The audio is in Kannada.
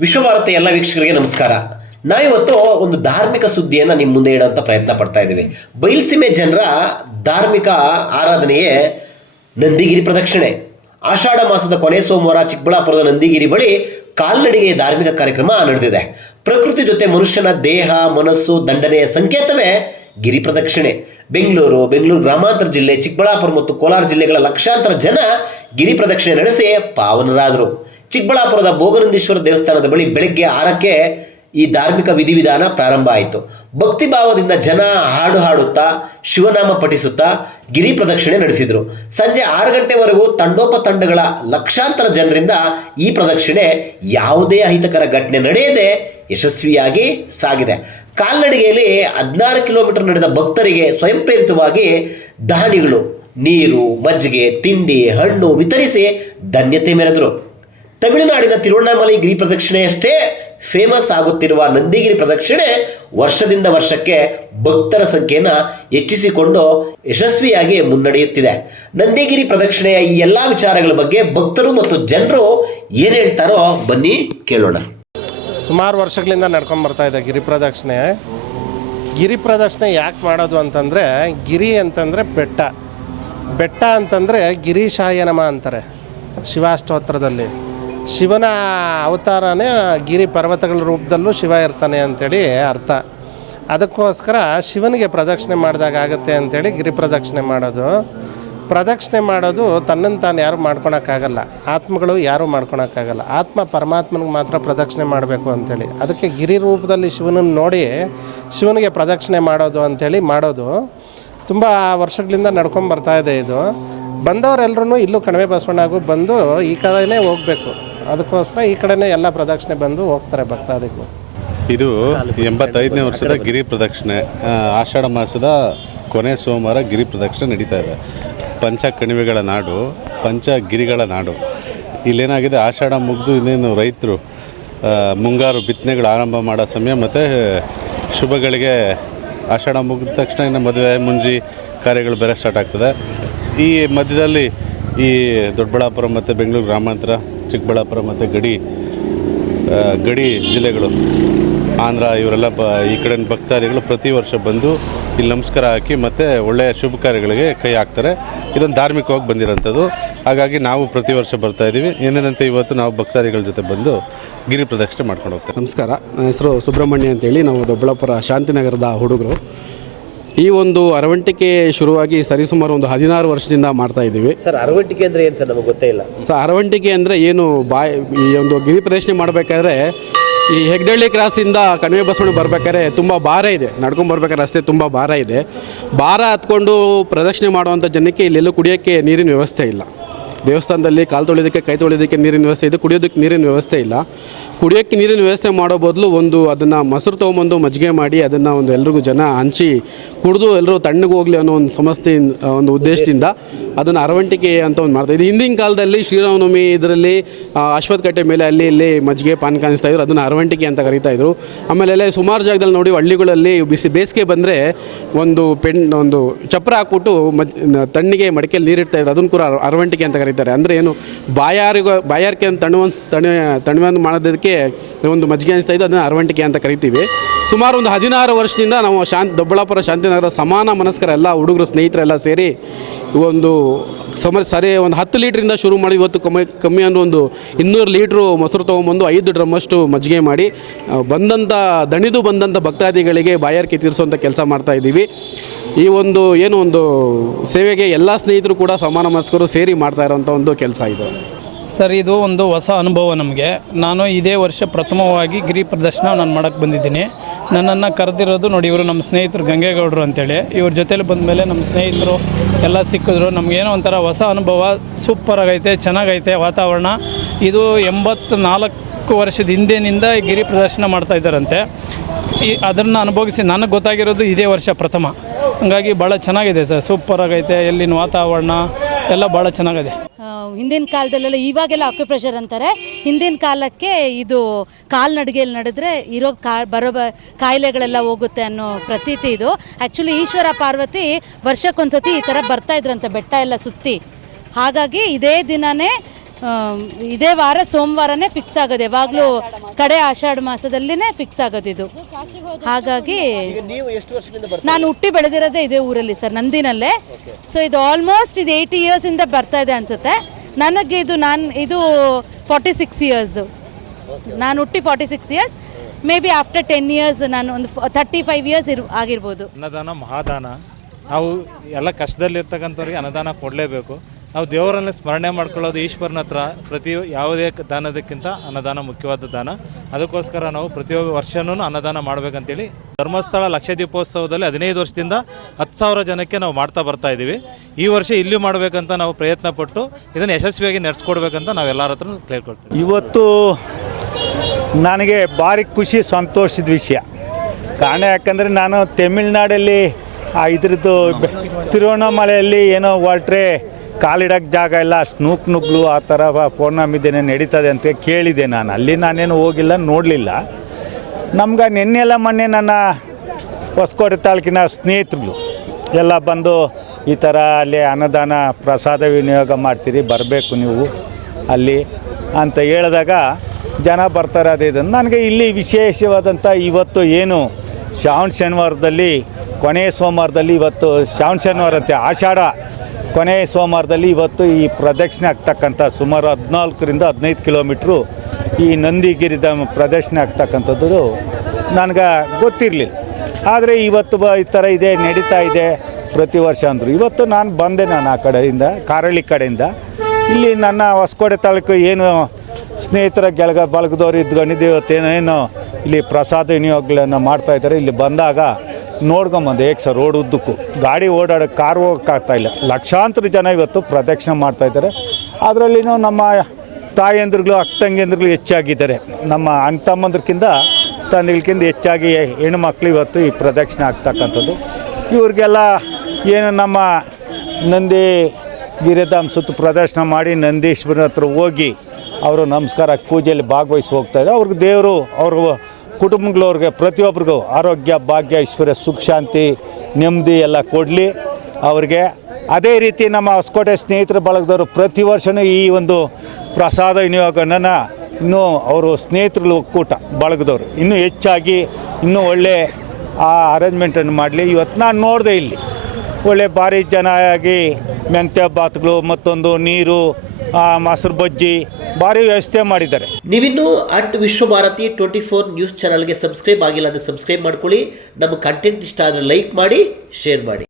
ವಿಶ್ವಭಾರತಿ ಎಲ್ಲ ವೀಕ್ಷಕರಿಗೆ ನಮಸ್ಕಾರ. ನಾವಿವತ್ತು ಒಂದು ಧಾರ್ಮಿಕ ಸುದ್ದಿಯನ್ನು ನಿಮ್ಮ ಮುಂದೆ ಇಡುವಂಥ ಪ್ರಯತ್ನ ಪಡ್ತಾ ಇದ್ದೀವಿ. ಬಯಲುಸೀಮೆ ಜನರ ಧಾರ್ಮಿಕ ಆರಾಧನೆಯೇ ನಂದಿಗಿರಿ ಪ್ರದಕ್ಷಿಣೆ. ಆಷಾಢ ಮಾಸದ ಕೊನೆ ಸೋಮವಾರ ಚಿಕ್ಕಬಳ್ಳಾಪುರದ ನಂದಿಗಿರಿ ಬಳಿ ಕಾಲ್ನಡಿಗೆ ಧಾರ್ಮಿಕ ಕಾರ್ಯಕ್ರಮ ನಡೆದಿದೆ. ಪ್ರಕೃತಿ ಜೊತೆ ಮನುಷ್ಯನ ದೇಹ, ಮನಸ್ಸು, ದಂಡನೆಯ ಸಂಕೇತವೇ ಗಿರಿ ಪ್ರದಕ್ಷಿಣೆ. ಬೆಂಗಳೂರು ಬೆಂಗಳೂರು ಗ್ರಾಮಾಂತರ ಜಿಲ್ಲೆ, ಚಿಕ್ಕಬಳ್ಳಾಪುರ ಮತ್ತು ಕೋಲಾರ ಜಿಲ್ಲೆಗಳ ಲಕ್ಷಾಂತರ ಜನ ಗಿರಿ ಪ್ರದಕ್ಷಿಣೆ ನಡೆಸಿ ಪಾವನರಾದರು. ಚಿಕ್ಕಬಳ್ಳಾಪುರದ ಭೋಗನಂದೀಶ್ವರ ದೇವಸ್ಥಾನದ ಬಳಿ ಬೆಳಗ್ಗೆ ಆರಕ್ಕೆ ಈ ಧಾರ್ಮಿಕ ವಿಧಿವಿಧಾನ ಪ್ರಾರಂಭ ಆಯಿತು. ಭಕ್ತಿ ಭಾವದಿಂದ ಜನ ಹಾಡು ಹಾಡುತ್ತಾ, ಶಿವನಾಮ ಪಠಿಸುತ್ತಾ ಗಿರಿ ಪ್ರದಕ್ಷಿಣೆ ನಡೆಸಿದರು. ಸಂಜೆ ಆರು ಗಂಟೆವರೆಗೂ ತಂಡೋಪತಂಡಗಳ ಲಕ್ಷಾಂತರ ಜನರಿಂದ ಈ ಪ್ರದಕ್ಷಿಣೆ ಯಾವುದೇ ಅಹಿತಕರ ಘಟನೆ ನಡೆಯದೆ ಯಶಸ್ವಿಯಾಗಿ ಸಾಗಿದೆ. ಕಾಲ್ನಡಿಗೆಯಲ್ಲಿ ಹದಿನಾರು ಕಿಲೋಮೀಟರ್ ನಡೆದ ಭಕ್ತರಿಗೆ ಸ್ವಯಂ ಪ್ರೇರಿತವಾಗಿ ದಾನಿಗಳು ನೀರು, ಮಜ್ಜಿಗೆ, ತಿಂಡಿ, ಹಣ್ಣು ವಿತರಿಸಿ ಧನ್ಯತೆ ಮೆರೆದರು. ತಮಿಳುನಾಡಿನ ತಿರುವಣ್ಣಾಮಲೈ ಗಿರಿ ಪ್ರದಕ್ಷಿಣೆಯಷ್ಟೇ ಫೇಮಸ್ ಆಗುತ್ತಿರುವ ನಂದಿಗಿರಿ ಪ್ರದಕ್ಷಿಣೆ ವರ್ಷದಿಂದ ವರ್ಷಕ್ಕೆ ಭಕ್ತರ ಸಂಖ್ಯೆಯನ್ನು ಹೆಚ್ಚಿಸಿಕೊಂಡು ಯಶಸ್ವಿಯಾಗಿ ಮುನ್ನಡೆಯುತ್ತಿದೆ. ನಂದಿಗಿರಿ ಪ್ರದಕ್ಷಿಣೆಯ ಈ ಎಲ್ಲ ವಿಚಾರಗಳ ಬಗ್ಗೆ ಭಕ್ತರು ಮತ್ತು ಜನರು ಏನು ಹೇಳ್ತಾರೋ ಬನ್ನಿ ಕೇಳೋಣ. ಸುಮಾರು ವರ್ಷಗಳಿಂದ ನಡ್ಕೊಂಡು ಬರ್ತಾ ಇದೆ ಗಿರಿ ಪ್ರದಕ್ಷಿಣೆ. ಗಿರಿ ಪ್ರದಕ್ಷಿಣೆ ಯಾಕೆ ಮಾಡೋದು ಅಂತಂದರೆ, ಗಿರಿ ಅಂತಂದರೆ ಬೆಟ್ಟ. ಬೆಟ್ಟ ಅಂತಂದರೆ ಗಿರಿಶಾಯನಮ ಅಂತಾರೆ ಶಿವಾಷ್ಟೋತ್ರದಲ್ಲಿ ಶಿವನ ಅವತಾರನೇ ಗಿರಿ ಪರ್ವತಗಳ ರೂಪದಲ್ಲೂ ಶಿವ ಇರ್ತಾನೆ ಅಂಥೇಳಿ ಅರ್ಥ. ಅದಕ್ಕೋಸ್ಕರ ಶಿವನಿಗೆ ಪ್ರದಕ್ಷಿಣೆ ಮಾಡಿದಾಗ ಆಗುತ್ತೆ ಅಂಥೇಳಿ ಗಿರಿ ಪ್ರದಕ್ಷಿಣೆ ಮಾಡೋದು. ಪ್ರದಕ್ಷಿಣೆ ಮಾಡೋದು ತನ್ನನ್ನು ತಾನು ಯಾರು ಮಾಡ್ಕೊಳಕ್ಕಾಗಲ್ಲ. ಆತ್ಮಗಳು ಯಾರೂ ಮಾಡ್ಕೊಳಕ್ಕಾಗಲ್ಲ. ಆತ್ಮ ಪರಮಾತ್ಮನಿಗೆ ಮಾತ್ರ ಪ್ರದಕ್ಷಿಣೆ ಮಾಡಬೇಕು ಅಂಥೇಳಿ ಅದಕ್ಕೆ ಗಿರಿ ರೂಪದಲ್ಲಿ ಶಿವನನ್ನು ನೋಡಿ ಶಿವನಿಗೆ ಪ್ರದಕ್ಷಿಣೆ ಮಾಡೋದು ಅಂಥೇಳಿ ಮಾಡೋದು ತುಂಬ ವರ್ಷಗಳಿಂದ ನಡ್ಕೊಂಡು ಬರ್ತಾ ಇದೆ ಇದು. ಬಂದವರೆಲ್ಲರೂ ಇಲ್ಲೂ ಕಣಿವೆ ಬಸವಣ್ಣಗೂ ಬಂದು ಈ ಕಡೆನೇ ಹೋಗಬೇಕು. ಅದಕ್ಕೋಸ್ಕರ ಈ ಕಡೆನೇ ಎಲ್ಲ ಪ್ರದಕ್ಷಿಣೆ ಬಂದು ಹೋಗ್ತಾರೆ ಭಕ್ತಾದಿಗಳು. ಇದು ಎಂಬತ್ತೈದನೇ ವರ್ಷದ ಗಿರಿ ಪ್ರದಕ್ಷಿಣೆ. ಆಷಾಢ ಮಾಸದ ಕೊನೆ ಸೋಮವಾರ ಗಿರಿ ಪ್ರದಕ್ಷಿಣೆ ನಡೀತಾ ಇದೆ. ಪಂಚ ಕಣಿವೆಗಳ ನಾಡು ಪಂಚ ಗಿರಿಗಳ ನಾಡು. ಇಲ್ಲೇನಾಗಿದೆ? ಆಷಾಢ ಮುಗಿದು ಇನ್ನೇನು ರೈತರು ಮುಂಗಾರು ಬಿತ್ತನೆಗಳು ಆರಂಭ ಮಾಡೋ ಸಮಯ ಮತ್ತು ಶುಭಗಳಿಗೆ ಆಷಾಢ ಮುಗಿದ ತಕ್ಷಣ ಇನ್ನು ಮದುವೆ ಮುಂಜಿ ಕಾರ್ಯಗಳು ಬೇರೆ ಸ್ಟಾರ್ಟ್ ಆಗ್ತದೆ. ಈ ಮಧ್ಯದಲ್ಲಿ ಈ ದೊಡ್ಡಬಳ್ಳಾಪುರ ಮತ್ತು ಬೆಂಗಳೂರು ಗ್ರಾಮಾಂತರ, ಚಿಕ್ಕಬಳ್ಳಾಪುರ ಮತ್ತು ಗಡಿ ಗಡಿ ಜಿಲ್ಲೆಗಳು. ಆಂಧ್ರ ಇವರೆಲ್ಲ ಬ ಈ ಕಡೆ ಭಕ್ತಾದಿಗಳು ಪ್ರತಿ ವರ್ಷ ಬಂದು ಇಲ್ಲಿ ನಮಸ್ಕಾರ ಹಾಕಿ ಮತ್ತು ಒಳ್ಳೆಯ ಶುಭ ಕಾರ್ಯಗಳಿಗೆ ಕೈ ಹಾಕ್ತಾರೆ. ಇದೊಂದು ಧಾರ್ಮಿಕವಾಗಿ ಬಂದಿರೋಂಥದ್ದು. ಹಾಗಾಗಿ ನಾವು ಪ್ರತಿ ವರ್ಷ ಬರ್ತಾ ಇದ್ದೀವಿ. ಏನೇನಂತೆ ಇವತ್ತು ನಾವು ಭಕ್ತಾದಿಗಳ ಜೊತೆ ಬಂದು ಗಿರಿ ಪ್ರದಕ್ಷಿಣೆ ಮಾಡ್ಕೊಂಡು ಹೋಗ್ತೇವೆ. ನಮಸ್ಕಾರ. ನನ್ನ ಹೆಸರು ಸುಬ್ರಹ್ಮಣ್ಯ ಅಂತೇಳಿ. ನಾವು ದೊಡ್ಡಬಳ್ಳಾಪುರ ಶಾಂತಿನಗರದ ಹುಡುಗರು. ಈ ಒಂದು ಅರವಂಟಿಕೆ ಶುರುವಾಗಿ ಸರಿಸುಮಾರು ಒಂದು ಹದಿನಾರು ವರ್ಷದಿಂದ ಮಾಡ್ತಾ ಇದ್ದೀವಿ. ಸರ್ ಅರವಂಟಿಕೆ ಅಂದರೆ ಏನು ಸರ್? ನಮಗೆ ಗೊತ್ತೇ ಇಲ್ಲ. ಸೊ ಅರವಂಟಿಕೆ ಅಂದರೆ ಏನು ಬಾಯ್ ಈ ಒಂದು ಗಿರಿ ಪ್ರದಕ್ಷಿಣೆ ಮಾಡಬೇಕಾದ್ರೆ ಈ ಹೆಗ್ಡಳ್ಳಿ ಕ್ರಾಸಿಂದ ಕಣಿವೆ ಬಸವಣ್ಣ ಬರ್ಬೇಕಾದ್ರೆ ತುಂಬ ಭಾರ ಇದೆ. ನಡ್ಕೊಂಡು ಬರ್ಬೇಕಾದ್ರೆ ರಸ್ತೆ ತುಂಬ ಭಾರ ಇದೆ. ಭಾರ ಹತ್ಕೊಂಡು ಪ್ರದಕ್ಷಿಣೆ ಮಾಡುವಂಥ ಜನಕ್ಕೆ ಇಲ್ಲೆಲ್ಲೂ ಕುಡಿಯೋಕ್ಕೆ ನೀರಿನ ವ್ಯವಸ್ಥೆ ಇಲ್ಲ. ದೇವಸ್ಥಾನದಲ್ಲಿ ಕಾಲು ತೊಳೆಯೋದಕ್ಕೆ, ಕೈ ತೊಳೆಯೋದಕ್ಕೆ ನೀರಿನ ವ್ಯವಸ್ಥೆ ಇದೆ. ಕುಡಿಯೋದಕ್ಕೆ ನೀರಿನ ವ್ಯವಸ್ಥೆ ಇಲ್ಲ. ಕುಡಿಯೋಕ್ಕೆ ನೀರಿನ ವ್ಯವಸ್ಥೆ ಮಾಡೋ ಬದಲು ಒಂದು ಅದನ್ನು ಮೊಸರು ತೊಗೊಂಬಂದು ಮಜ್ಜಿಗೆ ಮಾಡಿ ಅದನ್ನು ಒಂದು ಎಲ್ರಿಗೂ ಜನ ಹಂಚಿ ಕುಡಿದು ಎಲ್ಲರೂ ತಣ್ಣಗೆ ಹೋಗಲಿ ಅನ್ನೋ ಒಂದು ಸಮಸ್ಯೆ ಒಂದು ಉದ್ದೇಶದಿಂದ ಅದನ್ನು ಅರವಂಟಿಕೆ ಅಂತ ಒಂದು ಮಾಡ್ತಾ ಇದು ಹಿಂದಿನ ಕಾಲದಲ್ಲಿ ಶ್ರೀರಾಮನವಮಿ ಇದರಲ್ಲಿ ಅಶ್ವತ್ಥ ಕಟ್ಟೆ ಮೇಲೆ ಅಲ್ಲಿ ಇಲ್ಲಿ ಮಜ್ಜಿಗೆ, ಪಾನ್ ಕಾಣಿಸ್ತಾ ಇದ್ರು. ಅದನ್ನು ಅರವಂಟಿಕೆ ಅಂತ ಕರಿತಾ ಇದ್ರು. ಆಮೇಲೆ ಸುಮಾರು ಜಾಗದಲ್ಲಿ ನೋಡಿ ಹಳ್ಳಿಗಳಲ್ಲಿ ಬಿಸಿ ಬೇಸಿಗೆ ಬಂದರೆ ಒಂದು ಪೆಣ್ ಒಂದು ಚಪ್ರ ಹಾಕ್ಬಿಟ್ಟು ಮಜ್ ತಣ್ಣಿಗೆ ಮಡಿಕೆಯಲ್ಲಿ ನೀರಿಡ್ತಾ ಇದ್ರು. ಅದನ್ನು ಕೂಡ ಅರವಂಟಿಕೆ ಅಂತ ಕರೀತಾರೆ. ಅಂದರೆ ಏನು, ಬಾಯಾರಿಗೋ ಬಾಯಾರಿಕೆ ಅಂತ ತಣ್ಣ ತಣ ತಣ್ಣವನ್ನು ಮಾಡೋದಕ್ಕೆ ಒಂದು ಮಜ್ಜಿಗೆ ಅನಿಸ್ತಾ ಇದ್ದು ಅದನ್ನು ಅರವಂಟಿಕೆ ಅಂತ ಕರಿತೀವಿ. ಸುಮಾರು ಒಂದು ಹದಿನಾರು ವರ್ಷದಿಂದ ನಾವು ಶಾಂತಿ, ದೊಡ್ಡಬಳ್ಳಾಪುರ ಶಾಂತಿನಗರ ಸಮಾನ ಮನಸ್ಕರ ಎಲ್ಲ ಹುಡುಗರು, ಸ್ನೇಹಿತರೆಲ್ಲ ಸೇರಿ ಒಂದು ಸಮ, ಸರಿ, ಒಂದು ಹತ್ತು ಲೀಟ್ರಿಂದ ಶುರು ಮಾಡಿ, ಇವತ್ತು ಕಮ್ಮಿ ಕಮ್ಮಿ ಅಂದ್ರೆ ಒಂದು ಇನ್ನೂರು ಲೀಟ್ರು ಮೊಸರು ತೊಗೊಂಬಂದು ಐದು ಡ್ರಮ್ಮಷ್ಟು ಮಜ್ಜಿಗೆ ಮಾಡಿ ಬಂದಂಥ ದಣಿದು ಬಂದಂಥ ಭಕ್ತಾದಿಗಳಿಗೆ ಬಾಯಾರಿಕೆ ತೀರಿಸುವಂಥ ಕೆಲಸ ಮಾಡ್ತಾ ಇದ್ದೀವಿ. ಈ ಒಂದು ಏನು ಒಂದು ಸೇವೆಗೆ ಎಲ್ಲ ಸ್ನೇಹಿತರು ಕೂಡ ಸಮಾನ ಮನಸ್ಕರು ಸೇರಿ ಮಾಡ್ತಾ ಇರೋಂಥ ಒಂದು ಕೆಲಸ ಇದು. ಸರ್, ಇದು ಒಂದು ಹೊಸ ಅನುಭವ ನಮಗೆ. ನಾನು ಇದೇ ವರ್ಷ ಪ್ರಥಮವಾಗಿ ಗಿರಿ ಪ್ರದರ್ಶನ ನಾನು ಮಾಡೋಕ್ಕೆ ಬಂದಿದ್ದೀನಿ. ನನ್ನನ್ನು ಕರೆದಿರೋದು ನೋಡಿ ಇವರು ನಮ್ಮ ಸ್ನೇಹಿತರು ಗಂಗೇಗೌಡರು ಅಂತೇಳಿ. ಇವ್ರ ಜೊತೇಲಿ ಬಂದಮೇಲೆ ನಮ್ಮ ಸ್ನೇಹಿತರು ಎಲ್ಲ ಸಿಕ್ಕಿದ್ರು. ನಮಗೇನೋ ಒಂಥರ ಹೊಸ ಅನುಭವ ಸೂಪರ್ ಆಗೈತೆ, ಚೆನ್ನಾಗೈತೆ ವಾತಾವರಣ. ಇದು ಎಂಬತ್ನಾಲ್ಕು ವರ್ಷದ ಹಿಂದಿನಿಂದ ಗಿರಿ ಪ್ರದರ್ಶನ ಮಾಡ್ತಾ ಇದ್ದಾರಂತೆ. ಈ ಅದನ್ನು ಅನುಭವಿಸಿ ನನಗೆ ಗೊತ್ತಾಗಿರೋದು ಇದೇ ವರ್ಷ ಪ್ರಥಮ. ಹಂಗಾಗಿ ಭಾಳ ಚೆನ್ನಾಗಿದೆ ಸರ್. ಸೂಪರ್ ಆಗೈತೆ, ಎಲ್ಲಿನ ವಾತಾವರಣ ಎಲ್ಲ ಭಾಳ ಚೆನ್ನಾಗಿದೆ. ಹಿಂದಿನ ಕಾಲದಲ್ಲೆಲ್ಲ ಇವಾಗೆಲ್ಲ ಆಕ್ಯುಪ್ರೆಷರ್ ಅಂತಾರೆ. ಹಿಂದಿನ ಕಾಲಕ್ಕೆ ಇದು ಕಾಲ್ನಡಿಗೆಯಲ್ಲಿ ನಡೆದ್ರೆ ಇರೋ ಕಾ, ಬರೋ ಕಾಯಿಲೆಗಳೆಲ್ಲ ಹೋಗುತ್ತೆ ಅನ್ನೋ ಪ್ರತೀತಿ ಇದು. ಆ್ಯಕ್ಚುಲಿ ಈಶ್ವರ ಪಾರ್ವತಿ ವರ್ಷಕ್ಕೊಂದ್ಸತಿ ಈ ಥರ ಬರ್ತಾ ಇದ್ರಂತೆ, ಬೆಟ್ಟ ಎಲ್ಲ ಸುತ್ತಿ. ಹಾಗಾಗಿ ಇದೇ ದಿನನೇ ಇದೇ ವಾರ ಸೋಮವಾರನೇ ಫಿಕ್ಸ್ ಆಗೋದು. ಯಾವಾಗಲೂ ಕಡೆ ಆಷಾಢ ಮಾಸದಲ್ಲಿನೇ ಫಿಕ್ಸ್ ಆಗೋದು ಇದು. ಹಾಗಾಗಿ ನೀವು ಎಷ್ಟು ವರ್ಷದಿಂದ ಬರ್ತಾ ನಾನು ಹುಟ್ಟಿ ಬೆಳೆದಿರೋದೇ ಇದೇ ಊರಲ್ಲಿ ಸರ್ ನಂದಿನಲ್ಲೇ. ಸೊ ಇದು ಆಲ್ಮೋಸ್ಟ್ ಇದು ಏಯ್ಟಿ ಇಯರ್ಸಿಂದ ಬರ್ತಾ ಇದೆ ಅನ್ಸುತ್ತೆ. ನನಗೆ ಇದು ನಾನು ಇದು ಫಾರ್ಟಿ ಸಿಕ್ಸ್ ಇಯರ್ಸು ನಾನು ಹುಟ್ಟಿ forty six years may be after ten years ನಾನು ಒಂದು ತರ್ಟಿ ಫೈವ್ ಇಯರ್ಸ್ ಇರ್ ಆಗಿರ್ಬೋದು. ಅನ್ನದಾನ ಮಹಾದಾನ. ನಾವು ಎಲ್ಲ ಕಷ್ಟದಲ್ಲಿರ್ತಕ್ಕಂಥವ್ರಿಗೆ ಅನ್ನದಾನ ಕೊಡಲೇಬೇಕು. ನಾವು ದೇವರನ್ನ ಸ್ಮರಣೆ ಮಾಡ್ಕೊಳ್ಳೋದು ಈಶ್ವರನ ಹತ್ರ ಪ್ರತಿ ಯಾವುದೇ ದಾನದಕ್ಕಿಂತ ಅನ್ನದಾನ ಮುಖ್ಯವಾದ ದಾನ. ಅದಕ್ಕೋಸ್ಕರ ನಾವು ಪ್ರತಿಯೊಬ್ಬ ವರ್ಷನೂ ಅನ್ನದಾನ ಮಾಡಬೇಕಂತೇಳಿ ಧರ್ಮಸ್ಥಳ ಲಕ್ಷ ದೀಪೋತ್ಸವದಲ್ಲಿ ಹದಿನೈದು ವರ್ಷದಿಂದ ಹತ್ತು ಸಾವಿರ ಜನಕ್ಕೆ ನಾವು ಮಾಡ್ತಾ ಬರ್ತಾ ಇದ್ದೀವಿ. ಈ ವರ್ಷ ಇಲ್ಲಿ ಮಾಡಬೇಕಂತ ನಾವು ಪ್ರಯತ್ನ ಪಟ್ಟು ಇದನ್ನು ಯಶಸ್ವಿಯಾಗಿ ನಡೆಸ್ಕೊಡ್ಬೇಕಂತ ನಾವು ಎಲ್ಲರ ಹತ್ರ ಕೇಳ್ಕೊಳ್ತೀವಿ. ಇವತ್ತು ನನಗೆ ಭಾರಿ ಖುಷಿ, ಸಂತೋಷದ ವಿಷಯ. ಕಾರಣ ಯಾಕಂದರೆ ನಾನು ತಮಿಳ್ನಾಡಲ್ಲಿ ಇದ್ರದ್ದು ತಿರುವಣ್ಣಾಮಲೆಯಲ್ಲಿ ಏನೋ ಹೊರಟ್ರೆ ಕಾಲಿಡಕ್ಕೆ ಜಾಗ ಇಲ್ಲ ಅಷ್ಟು ನುಗ್ಲು ಆ ಥರ ಪೌರ್ಣಮಿದೇನೆ ನಡೀತದೆ ಅಂತ ಕೇಳಿದೆ ನಾನು. ಅಲ್ಲಿ ನಾನೇನು ಹೋಗಿಲ್ಲ, ನೋಡಲಿಲ್ಲ. ನಮ್ಗೆ ನಿನ್ನೆಲ್ಲ ಮೊನ್ನೆ ನನ್ನ ಹೊಸಕೋಟೆ ತಾಲೂಕಿನ ಸ್ನೇಹಿತರು ಎಲ್ಲ ಬಂದು ಈ ಥರ ಅಲ್ಲಿ ಅನ್ನದಾನ ಪ್ರಸಾದ ವಿನಿಯೋಗ ಮಾಡ್ತೀರಿ, ಬರಬೇಕು ನೀವು ಅಲ್ಲಿ ಅಂತ ಹೇಳಿದಾಗ ಜನ ಬರ್ತಾರೆ ಅದೇ ಇದನ್ನು. ನನಗೆ ಇಲ್ಲಿ ವಿಶೇಷವಾದಂಥ ಇವತ್ತು ಏನು, ಶ್ರಾವಣ ಶನಿವಾರದಲ್ಲಿ, ಕೊನೆಯ ಸೋಮವಾರದಲ್ಲಿ ಇವತ್ತು ಶ್ರಾವಣ ಶನಿವಾರ ಅಂತೆ ಆಷಾಢ. ಕೊನೆಯ ಸೋಮವಾರದಲ್ಲಿ ಇವತ್ತು ಈ ಪ್ರದಕ್ಷಿಣೆ ಆಗ್ತಕ್ಕಂಥ ಸುಮಾರು ಹದಿನಾಲ್ಕರಿಂದ ಹದಿನೈದು ಕಿಲೋಮೀಟ್ರು ಈ ನಂದಿಗಿರಿದ ಪ್ರದಕ್ಷಿಣೆ ಆಗ್ತಕ್ಕಂಥದ್ದು ನನಗೆ ಗೊತ್ತಿರಲಿಲ್ಲ. ಆದರೆ ಇವತ್ತು ಬ ಈ ಥರ ಇದೆ, ನಡೀತಾ ಇದೆ ಪ್ರತಿ ವರ್ಷ ಅಂದರು. ಇವತ್ತು ನಾನು ಬಂದೆ ನಾನು ಆ ಕಡೆಯಿಂದ, ಕಾರಳ್ಳಿ ಕಡೆಯಿಂದ. ಇಲ್ಲಿ ನನ್ನ ಹೊಸಕೋಟೆ ತಾಲೂಕು ಏನು ಸ್ನೇಹಿತರ ಗೆಳಗ ಬಳಗದವ್ರು ಇದ್ಕೊಂಡಿದ್ದು ಇವತ್ತೇನೇನು ಇಲ್ಲಿ ಪ್ರಸಾದ ವಿನಿಯೋಗಗಳನ್ನು ಮಾಡ್ತಾಯಿದ್ದಾರೆ ಇಲ್ಲಿ ಬಂದಾಗ ನೋಡ್ಕೊಂಬಂದು ಹೇಗೆ ಸರ್, ರೋಡ್ ಉದ್ದಕ್ಕೂ. ಗಾಡಿ ಓಡಾಡೋಕ್ಕೆ ಕಾರ್ ಹೋಗೋಕ್ಕಾಗ್ತಾ ಇಲ್ಲ. ಲಕ್ಷಾಂತರ ಜನ ಇವತ್ತು ಪ್ರದಕ್ಷಿಣೆ ಮಾಡ್ತಾ ಇದ್ದಾರೆ. ಅದರಲ್ಲಿನೂ ನಮ್ಮ ತಾಯಂದ್ರುಗಳು ಅಕ್ಕ ತಂಗಿಯಂದ್ರುಗಳು ಹೆಚ್ಚಾಗಿದ್ದಾರೆ. ನಮ್ಮ ಅಣ್ಣ ತಮ್ಮಂದ್ರಕ್ಕಿಂತ ತಂದೆಗಳಕ್ಕಿಂತ ಹೆಚ್ಚಾಗಿ ಹೆಣ್ಮಕ್ಳು ಇವತ್ತು ಈ ಪ್ರದಕ್ಷಿಣೆ ಆಗ್ತಕ್ಕಂಥದ್ದು. ಇವ್ರಿಗೆಲ್ಲ ಏನು ನಮ್ಮ ನಂದಿ ಗಿರಿಧಾಮ್ ಸುತ್ತ ಪ್ರದರ್ಶನ ಮಾಡಿ ನಂದೀಶ್ವರನ ಹತ್ರ ಹೋಗಿ, ಅವರು ನಮಸ್ಕಾರ, ಪೂಜೆಯಲ್ಲಿ ಭಾಗವಹಿಸಿ ಹೋಗ್ತಾ ಇದ್ದಾರೆ. ಅವ್ರಿಗೆ ದೇವರು, ಅವ್ರ ಕುಟುಂಬಗಳವ್ರಿಗೆ ಪ್ರತಿಯೊಬ್ಬರಿಗೂ ಆರೋಗ್ಯ, ಭಾಗ್ಯ, ಐಶ್ವರ್ಯ, ಸುಖ, ಶಾಂತಿ, ನೆಮ್ಮದಿ ಎಲ್ಲ ಕೊಡಲಿ. ಅವ್ರಿಗೆ ಅದೇ ರೀತಿ ನಮ್ಮ ಹೊಸಕೋಟೆ ಸ್ನೇಹಿತರ ಬಳಗದವರು ಪ್ರತಿ ವರ್ಷವೂ ಈ ಒಂದು ಪ್ರಸಾದ ವಿನಿಯೋಗನ ಇನ್ನೂ ಅವರು ಸ್ನೇಹಿತರ ಒಕ್ಕೂಟ ಬಳಗದವರು ಇನ್ನೂ ಹೆಚ್ಚಾಗಿ ಇನ್ನೂ ಒಳ್ಳೆ ಆ ಅರೇಂಜ್ಮೆಂಟನ್ನು ಮಾಡಲಿ. ಇವತ್ತು ನಾನು ನೋಡಿದೆ ಇಲ್ಲಿ ಒಳ್ಳೆ ಭಾರಿ ಜನ ಆಗಿ ಮೆಂತ್ಯ ಬಾತ್ಗಳು ಮತ್ತೊಂದು ನೀರು ಮೊಸರು ಬಜ್ಜಿ ಭಾರಿ ವ್ಯವಸ್ಥೆ ಮಾಡಿದ್ದಾರೆ. ನೀವಿನ್ನೂ at Vishwabharati twenty four news ಚಾನಲ್ಗೆ ಸಬ್ಸ್ಕ್ರೈಬ್ ಆಗಿಲ್ಲ ಅಂದರೆ ಸಬ್ಸ್ಕ್ರೈಬ್ ಮಾಡ್ಕೊಳ್ಳಿ. ನಮ್ಮ ಕಂಟೆಂಟ್ ಇಷ್ಟ ಆದರೆ ಲೈಕ್ ಮಾಡಿ ಶೇರ್ ಮಾಡಿ.